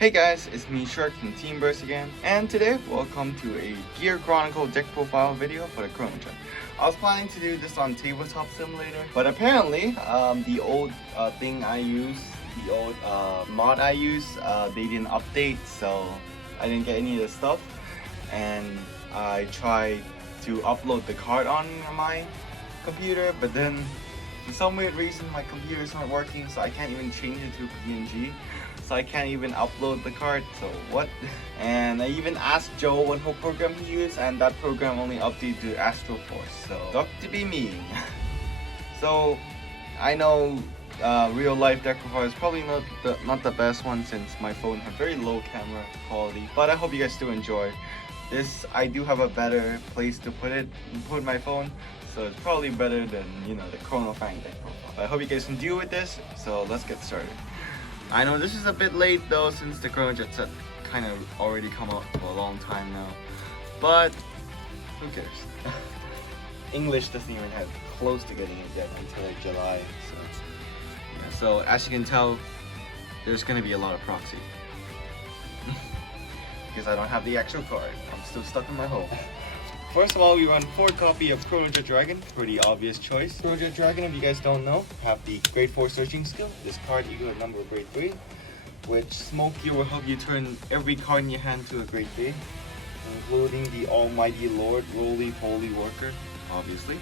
Hey guys, it's me Shark from Team Burst again, and today welcome to a Gear Chronicle deck profile video for the Chronojet. I was planning to do this on Tabletop Simulator, but apparently the old thing I use, the old mod I use, they didn't update, so I didn't get any of the stuff. And I tried to upload the card on my computer, but then for some weird reason my computer's not working, so I can't even change it to PNG. So I can't even upload the card, so what? And I even asked Joe what whole program he used, and that program only updated to Astro Force, so Dr. be mean. So I know real life deck profile is probably not the best one, since my phone has very low camera quality, but I hope you guys do enjoy this. I do have a better place to put my phone, so it's probably better than, you know, the Chrono Fang deck profile. I hope you guys can deal with this, so let's get started. I know this is a bit late though, since the Chronojet set kind of already come out for a long time now, but who cares? English doesn't even have close to getting it yet until like July, so yeah. So as you can tell, there's gonna be a lot of proxy because I don't have the actual card. I'm still stuck in my hole. First of all, we run 4 copies of Chronojet Dragon, pretty obvious choice. Chronojet Dragon, if you guys don't know, have the grade 4 searching skill. This card equals a number of grade 3, which Smoke Gear will help you turn every card in your hand to a grade 3, including the almighty Lord Roly Poly Worker, obviously.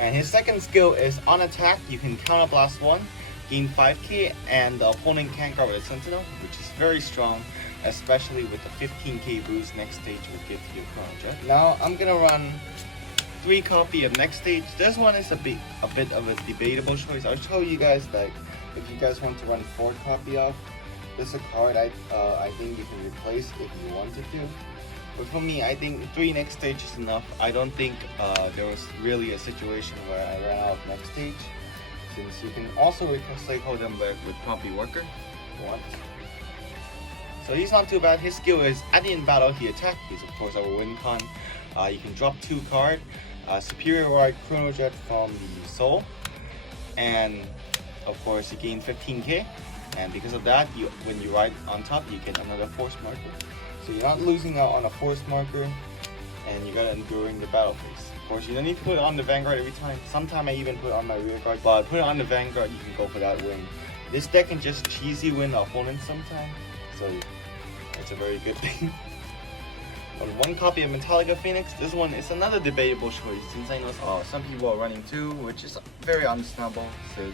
And his second skill is on attack, you can counterblast 1, gain 5k, and the opponent can't guard with a Sentinel, which is very strong, especially with the 15k boost next stage will give to your Chronojet. Now I'm gonna run 3 copies of next stage. This one is a bit of a debatable choice. I'll show you guys that if you guys want to run 4 copies of, this is a card I think you can replace if you wanted to. But for me, I think 3 next stage is enough. I don't think there was really a situation where I ran out of next stage, since you can also recycle them with Poppy Worker if you want. So he's not too bad. His skill is at the end battle he attack. He's of course our win con. You can drop 2 cards. Superior Ride Chronojet from the Soul, and of course you gain 15k. And because of that, when you ride on top, you get another force marker. So you're not losing out on a force marker, and you gotta enduring the battle phase. Of course, you don't need to put it on the Vanguard every time. Sometimes I even put it on my rear guard, but put it on the Vanguard, you can go for that win. This deck can just cheesy win the opponent sometimes, so it's a very good thing. On 1 copy of Metallica Phoenix, this one is another debatable choice, since I know some people are running 2, which is very understandable. So,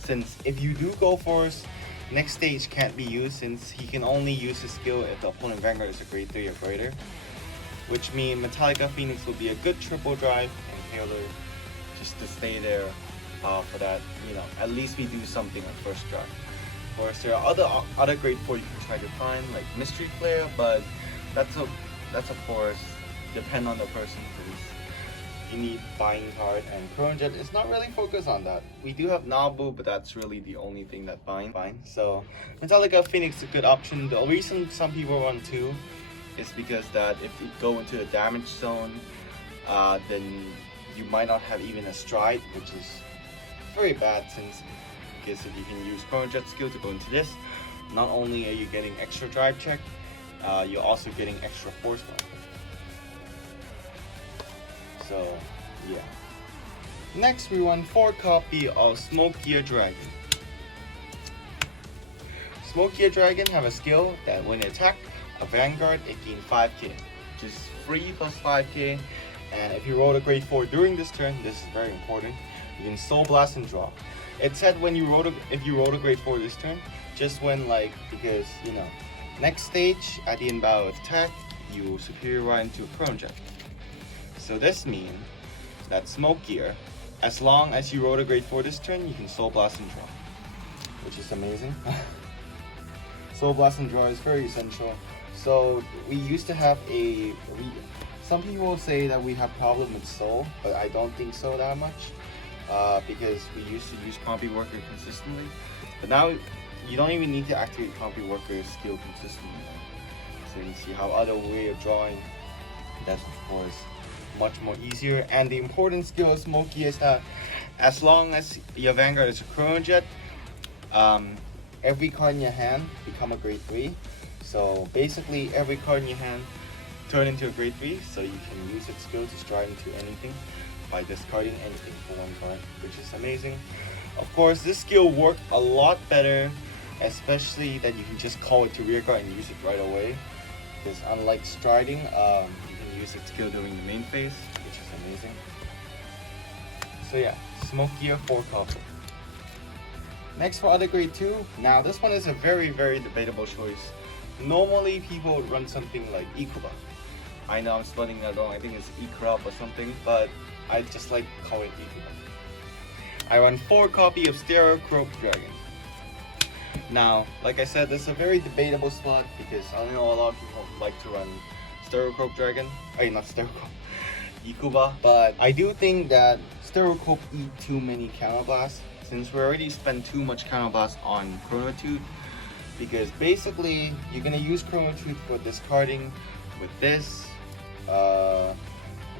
since if you do go first, next stage can't be used, since he can only use his skill if the opponent Vanguard is a grade 3 or greater, which means Metallica Phoenix will be a good triple drive inhaler just to stay there for that, you know, at least we do something on first drive. Of course, there are other grade 4 you can try to find, like Mystery Flare, but that's of course depend on the person, because you need buying card, and Chronojet is not really focused on that. We do have Nabu, but that's really the only thing that buying. So Metallica Phoenix is a good option. The reason some people run 2 is because that if you go into the damage zone, then you might not have even a stride, which is very bad, since because if you can use Chronojet skill to go into this, not only are you getting extra drive check, you're also getting extra force marker. So yeah. Next we run 4 copies of Smoke Gear Dragon. Smoke Gear Dragon have a skill that when it attack a Vanguard, it gains 5k, which is free plus 5k. And if you roll a grade 4 during this turn, this is very important, you can Soul Blast and draw. It said when you if you roll a grade 4 this turn, just when because you know, next stage at the end battle attack, you superior ride into a Chronojet. So this means that Smoke Gear, as long as you roll a grade 4 this turn, you can Soul Blast and draw, which is amazing. Soul Blast and draw is very essential. So we used to have some people say that we have problem with Soul, but I don't think so that much. Because we used to use Poppy Worker consistently, but now you don't even need to activate Poppy Worker skill consistently, since you have other way of drawing. That's of course much more easier. And the important skill of Smokey is that as long as your Vanguard is a Chronojet, every card in your hand become a grade 3. So basically every card in your hand turn into a grade 3, so you can use its skill to stride into anything by discarding anything for one card, which is amazing. Of course, this skill worked a lot better, especially that you can just call it to rear guard and use it right away. Because unlike striding, you can use its skill during the main phase, which is amazing. So yeah, Smoke Gear 4 copper. Next for other grade 2, now this one is a very debatable choice. Normally people would run something like Ikuba. I know I'm spelling that wrong, I think it's Ikrab or something, but I just like calling it Ikuba. I run 4 copy of Gearchronicle Dragon. Now, like I said, this is a very debatable spot because I know a lot of people like to run Gearchronicle Dragon. Not Gearchronicle, Ikuba. But I do think that Gearchronicle eat too many counterblasts since we already spent too much counterblast on Crona Tooth. Because basically, you're gonna use Crona Tooth for discarding with this,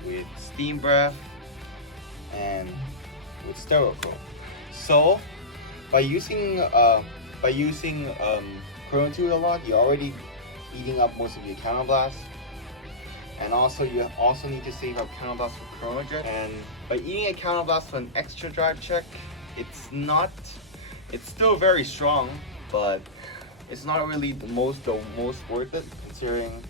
with Steam Breath, and with Gearchronicle. So, by using Crona Tooth a lot, you're already eating up most of your counterblast. And also, you also need to save up counterblast for Chronojet. And by eating a counterblast for an extra drive check, it's still very strong, but it's not really the most worth it, considering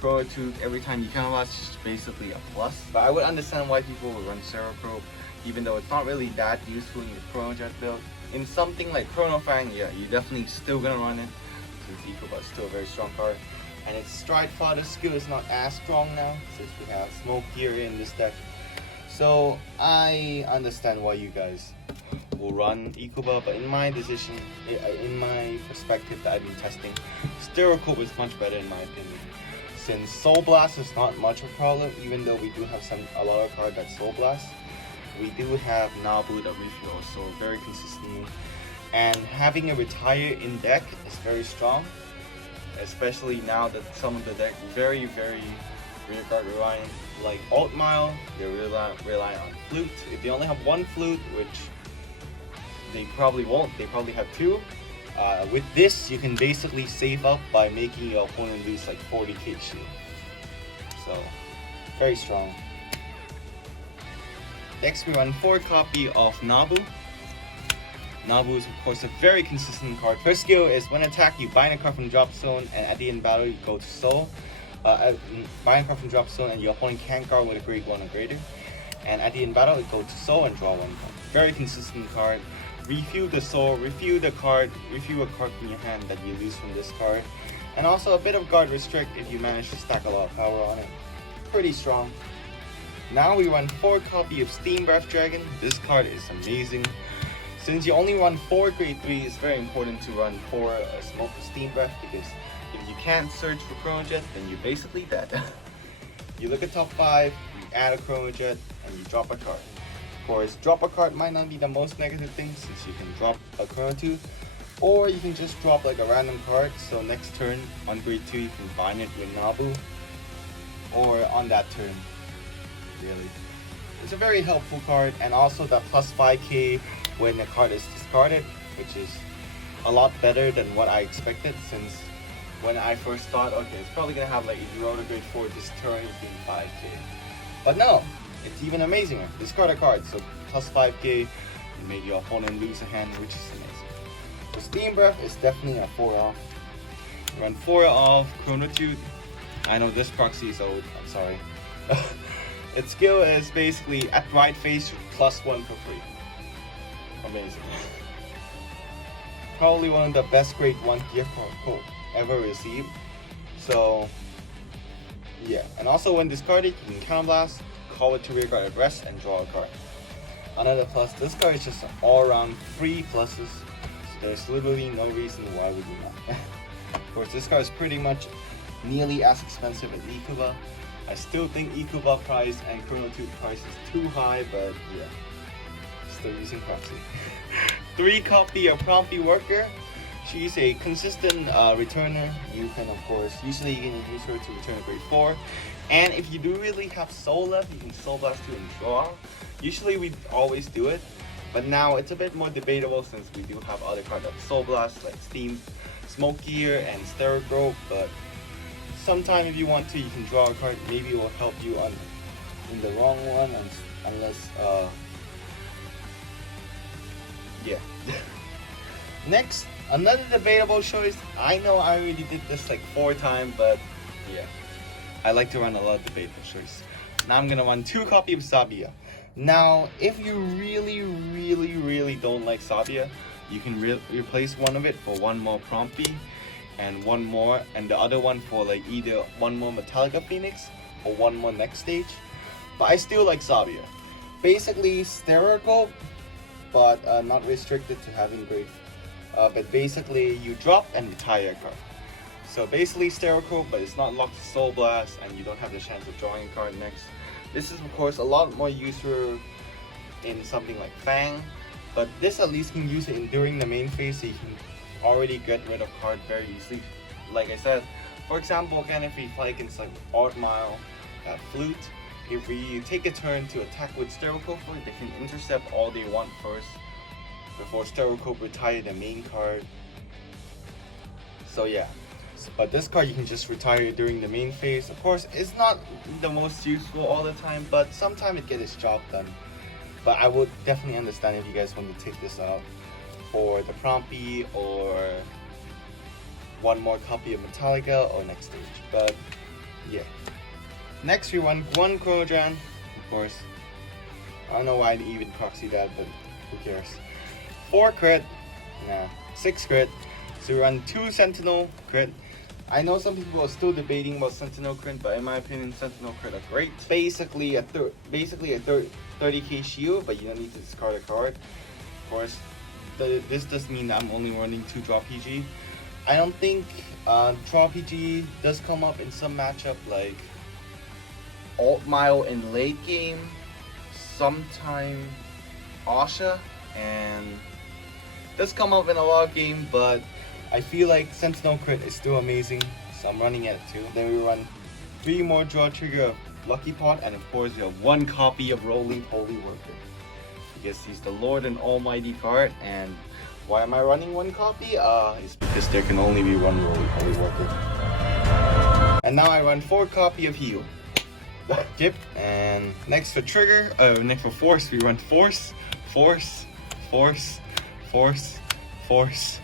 Crona Tooth every time you counterblast is basically a plus. But I would understand why people would run Gearchronicle, even though it's not really that useful in your Chronojet build. In something like Chrono Fang, yeah, you're definitely still gonna run it, since Ikuba is still a very strong card. And its Stride Fodder skill is not as strong now, since we have Smoke Gear in this deck. So I understand why you guys will run Ikuba, but in my perspective that I've been testing, Gearchronicle is much better in my opinion. Since Soul Blast is not much of a problem, even though we do have a lot of cards that Soul Blast, we do have Nabu that refuel so very consistently. And having a retire in deck is very strong, especially now that some of the deck very rear guard reliant, like Alt Mile, they rely on Flute. If they only have one Flute, which they probably won't, they probably have 2. With this, you can basically save up by making your opponent lose like 40k shield. So, very strong. Next, we run 4 copy of Nabu. Nabu is of course a very consistent card. First skill is when attack, you bind a card from drop zone, and at the end of battle, you go to soul. Bind a card from drop zone, and your opponent can't guard with a grade 1 or greater. And at the end of battle, you go to soul and draw 1 card. Very consistent card. Refuel the soul, refuel a card from your hand that you lose from this card. And also a bit of guard restrict if you manage to stack a lot of power on it. Pretty strong. Now we run 4 copy of Steam Breath Dragon. This card is amazing. Since you only run 4 grade 3, it's very important to run 4 Smoke Steam Breath, because if you can't search for Chronojet, then you're basically dead. You look at top 5, you add a Chronojet, and you drop a card. Of course, drop a card might not be the most negative thing, since you can drop a Crona Tooth, or you can just drop like a random card, so next turn on grade 2 you can bind it with Nabu, or on that turn, really. It's a very helpful card, and also the plus 5k when the card is discarded, which is a lot better than what I expected, since when I first thought, okay, it's probably gonna have like, if you roll a grade 4 this turn, you can 5k. But no, it's even amazinger. Discard a card, so plus 5k, you made your opponent lose a hand, which is amazing. So Steam Breath is definitely a 4 off. Run 4 off Crona Tooth. I know this proxy is old, I'm sorry. Its skill is basically at right face plus 1 for free. Amazing. Probably one of the best grade 1 gift code ever received. So yeah, and also when discarded, you can counterblast, call it to rear guard at rest, and draw a card. Another plus, this card is just all around free pluses, so there's literally no reason why we do not. Of course, this card is pretty much nearly as expensive as Ikuba. I still think Ikuba price and Crona Tooth price is too high, but yeah, still using proxy. 3 copy of Prompty Worker. She's a consistent returner. You can, of course, usually you can use her to return a grade 4. And if you do really have soul left, you can soul blast 2 and draw. Usually we always do it, But now it's a bit more debatable since we do have other cards like Soul Blast, like Steam, Smoke Gear, and Stereo. But sometime if you want to, you can draw a card. Maybe it will help you in the wrong one, unless yeah. Next, another debatable choice. I know I already did this like 4 times, but yeah, I like to run a lot of debatable choice. Now I'm gonna run 2 copies of Savia. Now, if you really don't like Savia, you can replace one of it for 1 more Prompy and 1 more, and the other one for like either 1 more Metallica Phoenix or 1 more next stage. But I still like Savia. Basically Stereo, but not restricted to having great. But basically you drop and retire a card. So basically Stereo, but it's not locked to Soul Blast, and you don't have the chance of drawing a card next. This is of course a lot more useful in something like Fang, but this at least can use it during the main phase, so you can already get rid of card very easily. Like I said, for example, again, if we fight against like Odd Mile, Flute, if we take a turn to attack with Stereo, they can intercept all they want first before Stereo retire the main card. So yeah. But this card you can just retire during the main phase. Of course, it's not the most useful all the time, but sometimes it gets its job done. But I would definitely understand if you guys want to take this out for the Prompy or 1 more copy of Metallica or next stage. But yeah. Next we run 1 Chronojet, of course. I don't know why I even proxy that, but who cares. 4 crit, 6 crit. So we run 2 Sentinel crit. I know some people are still debating about Sentinel crit, but in my opinion, Sentinel crit are great. Basically a 30k shield, but you don't need to discard a card. Of course, this does mean that I'm only running 2 draw PG. I don't think draw PG does come up in some matchup like Alt Mile in late game, sometime Asha, and does come up in a lot of game, but I feel like Sentinel crit is still amazing, so I'm running it too. Then we run 3 more draw trigger of Lucky Pot, and of course we have 1 copy of Rolling Holy Worker. Because he's the Lord and Almighty card, and why am I running 1 copy? It's because there can only be 1 Rolling Holy Worker. And now I run 4 copy of Heal. Yep. And next for trigger, next for force, we run force, force, force, force, force.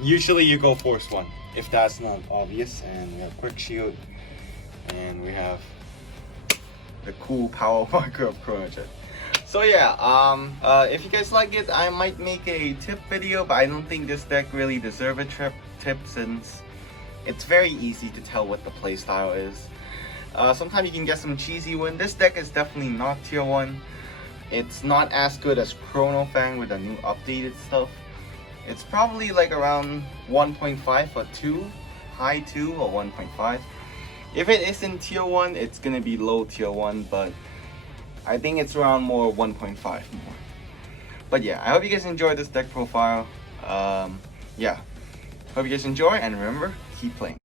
Usually you go force 1 if that's not obvious, and we have quick shield, and we have the cool power marker of Chronojet. So yeah, if you guys like it, I might make a tip video, but I don't think this deck really deserves a tip since it's very easy to tell what the playstyle is. Sometimes you can get some cheesy win. This deck is definitely not tier 1. It's not as good as Chrono Fang with the new updated stuff. It's probably like around 1.5 or 2, high 2 or 1.5. If it isn't tier 1, it's gonna be low tier 1, but I think it's around more 1.5 more. But yeah, I hope you guys enjoyed this deck profile. Yeah, hope you guys enjoy, and remember, keep playing.